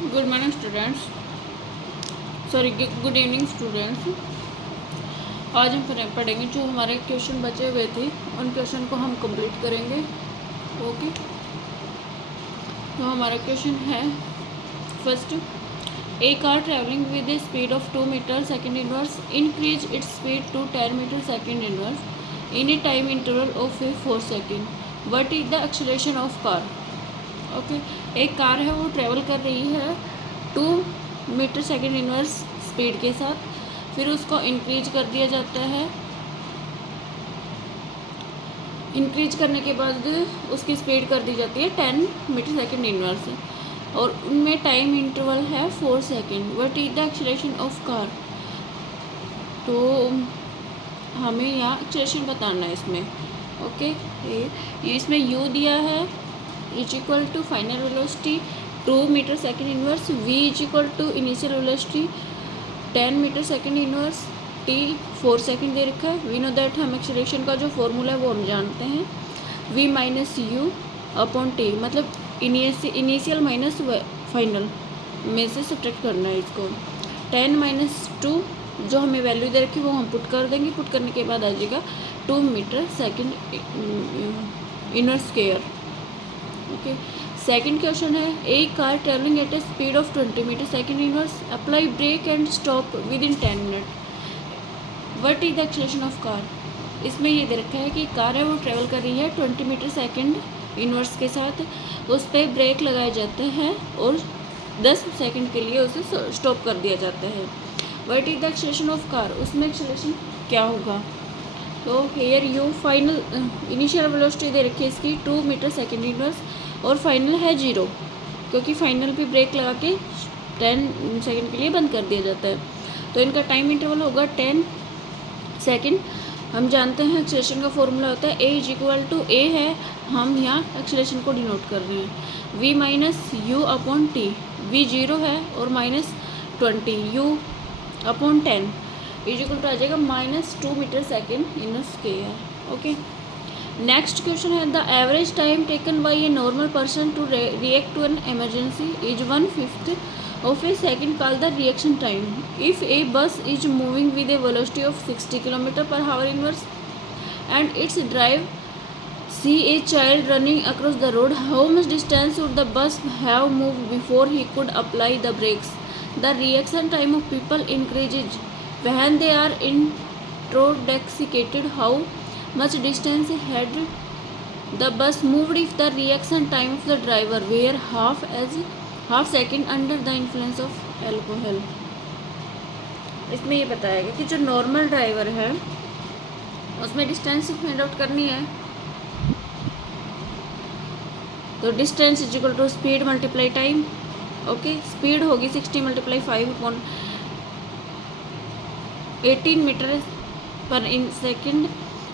Good morning students, sorry good evening students. आज हम पढ़ेंगे जो हमारे क्वेश्चन बचे हुए थे, उन क्वेश्चन को हम कंप्लीट करेंगे। ओके, तो हमारा क्वेश्चन है first, a car travelling with a speed of 2 metre second inverse increase its speed to 10 metre second inverse in a time interval of 4 second. What is the acceleration of car? Okay, एक car है, वो travel कर रही है 2 metre second inverse speed के साथ, फिर उसको इंक्रीज कर दिया जाता है। इंक्रीज करने के बाद उसकी स्पीड कर दी जाती है 10 मीटर सेकेंड इनवर्स, और उनमें टाइम इंटरवल है 4 second. What is the acceleration of car? तो हमें यहाँ एक्सेलरेशन बताना है इसमें। ओके, ये इसमें यू दिया है is equal to final velocity 2 metre second inverse, v is equal to initial velocity 10 metre second inverse, t 4 second दे रखा है। वी नो दैट, हम एक्सेलरेशन का जो फॉर्मूला है वो हम जानते हैं, v minus u upon t, मतलब इनिशियल माइनस फाइनल में से सब्ट्रैक्ट करना है इसको। 10 माइनस 2 जो हमें वैल्यू दे रखी है वो हम पुट कर देंगे, पुट करने के बाद आ जाएगा 2 metre second inverse square. Okay, second question है, a car travelling at a speed of 20 metre second inverse apply brake and stop within 10 minute. What is the acceleration of car? इसमें ये दे रखा है कि कार है, वो travel कर रही है 20 मीटर सेकेंड इनवर्स के साथ, उस पर ब्रेक लगाए जाते हैं और 10 सेकेंड के लिए उसे स्टॉप कर दिया जाता है। What is the acceleration of car? उसमें एक्सेलरेशन क्या होगा? तो here u final initial velocity दे रखी है इसकी 2 मीटर सेकेंड इनवर्स, और फाइनल है 0, क्योंकि फाइनल भी ब्रेक लगा के 10 सेकेंड के लिए बंद कर दिया जाता है। तो इनका टाइम इंटरवल होगा 10 सेकेंड। हम जानते हैं एक्सेलरेशन का फॉर्मूला होता है a is equal to a है, हम यहाँ एक्सेलरेशन को डिनोट कर रहे हैं, v minus u upon t. V 0 है और minus 20 u upon 10 is equal to आ जाएगा minus 2 metre second in square. Okay, next question है, the average time taken by a normal person to react to an emergency is 1/5 of a second called the reaction time. If a bus is moving with a velocity of 60 km/h inverse and its driver see a child running across the road, how much distance would the bus have moved before he could apply the brakes? The reaction time of people increases when they are intoxicated. How much distance had the bus moved if the reaction time of the driver were half second under the influence of alcohol? इसमें ये बताया गया कि जो normal driver है उसमें distance find out करनी है, तो distance is equal to speed multiply time. Okay, speed होगी 60 × 5/18 मीटर पर इन सेकेंड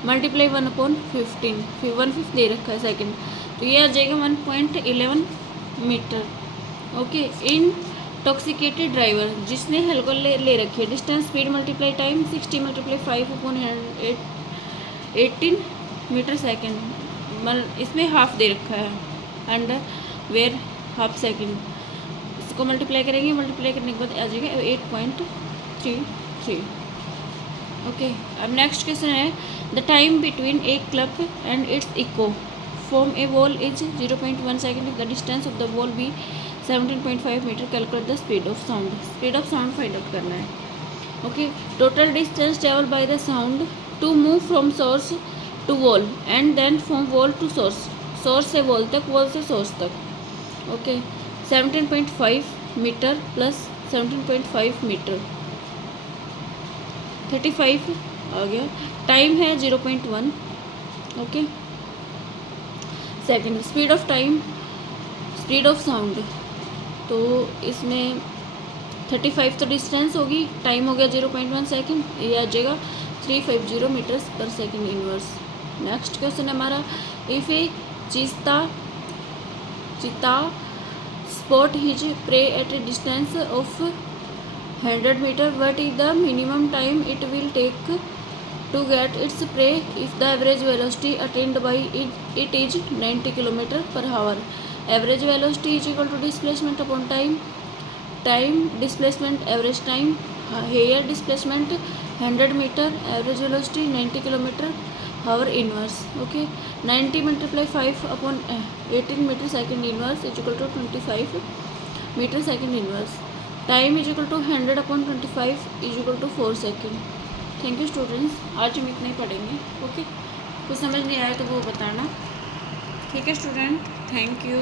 मल्टीप्लाई 1/15, फिर 1/5 दे रखा है सेकेंड, तो ये आ जाएगा 1.11 मीटर। ओके, इनटॉक्सिकेटेड ड्राइवर जिसने अल्कोहल ले रखी है, distance speed multiply time 60 × 5/18 metre second, इसमें हाफ दे रखा है अंडर वेयर हाफ सेकेंड, इसको मल्टीप्लाई करेंगे, मल्टीप्लाई करने के बाद आ जाएगा 8.33। ओके, अब नेक्स्ट क्वेश्चन है, the time between a clap and its echo from a wall is 0.1 second, if the distance of the wall be 17.5 metre, calculate the speed of sound. Speed of sound find out करना है। Okay, total distance travel by the sound to move from source to wall and then from wall to source, source से wall तक, wall से source तक। Okay, 17.5 metre plus 17.5 metre 35 आ गया। Time है 0.1। Okay, second speed of time, speed of sound, तो इसमें 35 तो डिस्टेंस होगी, टाइम हो गया 0.1 सेकेंड, ये आ जाएगा 350 मीटर्स पर सेकेंड इनवर्स। नेक्स्ट क्वेश्चन है हमारा, इफ ए चीता spot his prey at a distance of 100 meter, what is the minimum time it will take to get its prey if the average velocity attained by it is 90 km/h? Average velocity is equal to displacement upon time, time displacement average time, here displacement 100 metre, average velocity 90 kilometre hour inverse. Okay, 90 multiply 5 upon 18 metre second inverse is equal to 25 metre second inverse. Time is equal to 100 upon 25 is equal to 4 second. Thank you students, आज हम इतने ही पढ़ेंगे. Okay, कुछ समझ नहीं आया तो वो बताना. ठीक है स्टूडेंट, थैंक यू.